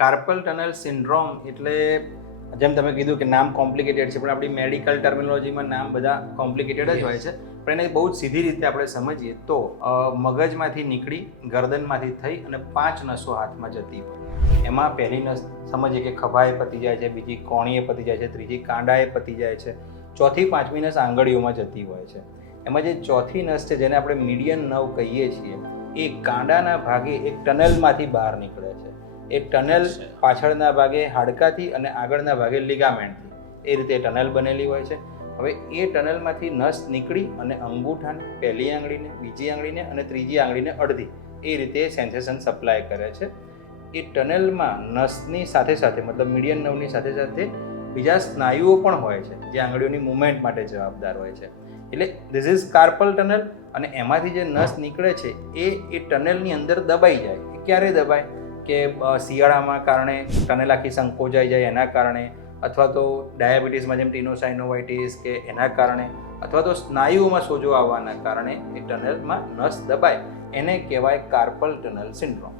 Carpal tunnel syndrome એટલે જેમ તમે કીધું કે નામ કોમ્પ્લિકેટેડ છે પણ આપણી મેડિકલ ટર્મિનોલોજીમાં નામ બધા કોમ્પ્લિકેટેડ જ હોય છે. પણ એને બહુ જ સીધી રીતે આપણે સમજીએ તો મગજમાંથી નીકળી ગરદનમાંથી થઈ અને પાંચ નસો હાથમાં જતી હોય. એમાં પહેલી નસ સમજીએ કે ખભાએ પતી જાય છે બીજી કોણીએ પતી જાય છે ત્રીજી કાંડાએ પતી જાય છે ચોથી પાંચમી નસ આંગળીઓમાં જતી હોય છે. એમાં જે ચોથી નસ છે જેને આપણે મીડિયન નવ કહીએ છીએ એ કાંડાના ભાગે એક ટનલમાંથી બહાર નીકળે છે. એ ટનલ પાછળના ભાગે હાડકાથી અને આગળના ભાગે લિગામેન્ટથી. એ રીતે ટનલ બનેલી હોય છે. હવે એ ટનલમાંથી નસ નીકળી અને અંગૂઠાને પહેલી આંગળીને બીજી આંગળીને અને ત્રીજી આંગળીને અડધી એ રીતે સેન્સેશન સપ્લાય કરે છે. એ ટનલમાં નસની સાથે સાથે મતલબ મીડિયન નવની સાથે સાથે બીજા સ્નાયુઓ પણ હોય છે જે આંગળીઓની મુવમેન્ટ માટે જવાબદાર હોય છે. એટલે ધીસ ઇઝ કાર્પલ ટનલ અને એમાંથી જે નસ નીકળે છે એ એ ટનલની અંદર દબાઈ જાય. એ ક્યારે દબાય? કે શિયાળામાં કારણે ટનલ આખી સંકોચાઈ જાય એના કારણે, અથવા તો ડાયાબિટીસમાં જેમ ટીનોસાઇનોવાઇટીસ કે એના કારણે, અથવા તો સ્નાયુઓમાં સોજો આવવાના કારણે એ ટનલમાં નસ દબાય. એને કહેવાય કાર્પલ ટનલ સિન્ડ્રોમ.